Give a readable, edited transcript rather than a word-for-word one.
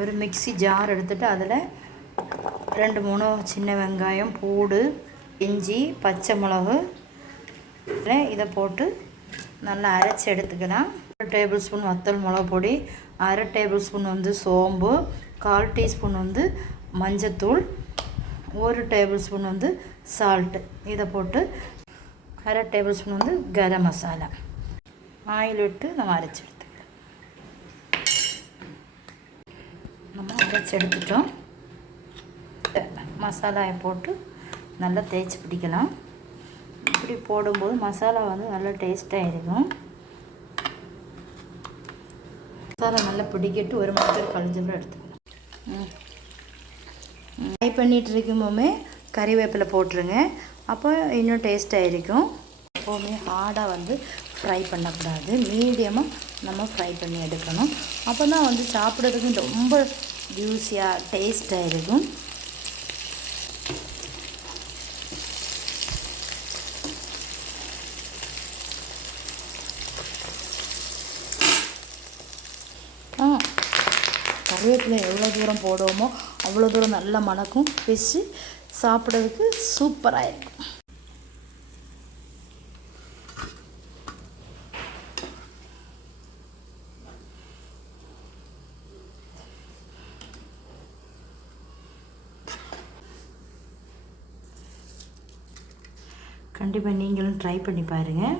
ஒரு mixie jar எடுத்துகிட்டு அதில் 2-3 சின்ன வெங்காயம், பூடு, இஞ்சி, பச்சை மிளகு இதை போட்டு நல்லா அரைச்சி எடுத்துக்கலாம். 1 டேபிள் ஸ்பூன் வத்தல் மிளகு பொடி, 1/2 டேபிள் ஸ்பூன் வந்து சோம்பு, 1/4 டீஸ்பூன் வந்து மஞ்சத்தூள், 1 டேபிள் ஸ்பூன் வந்து சால்ட்டு, இதை போட்டு 1/2 டேபிள் ஸ்பூன் வந்து கரம் மசாலா, ஆயில் விட்டு நம்ம அரைச்சி எடுத்துக்கலாம். நம்ம அரைச்சி எடுத்துட்டோம். மசாலாவை போட்டு நல்லா தேய்ச்சி பிடிக்கலாம். இப்படி போடும்போது மசாலா வந்து நல்லா டேஸ்ட்டாக இருக்கும். மசாலா நல்லா பிடிக்கிட்டு 1 மணி நேரம் கழிஞ்ச பிறகு எடுத்துக்கலாம். ஃப்ரை பண்ணிகிட்டு இருக்கும்போதே கறிவேப்பிலை போட்டுருங்க. அப்போ இன்னும் டேஸ்ட்டாக இருக்கும். எப்போவுமே ஹார்டாக வந்து ஃப்ரை பண்ணக்கூடாது, மீடியமாக நம்ம ஃப்ரை பண்ணி எடுக்கணும். அப்போ தான் வந்து சாப்பிட்றதுக்கு ரொம்ப ஜூஸியாக டேஸ்ட்டாக இருக்கும். கறிவேப்பிலை எவ்வளோ தூரம் போடுவோமோ அவ்வளோ தூரம் நல்லா மணக்கும். ஃபிஷ்ஷு சாப்பிட்றதுக்கு சூப்பராக இருக்கும். கண்டிப்பாக நீங்களும் ட்ரை பண்ணி பாருங்கள்.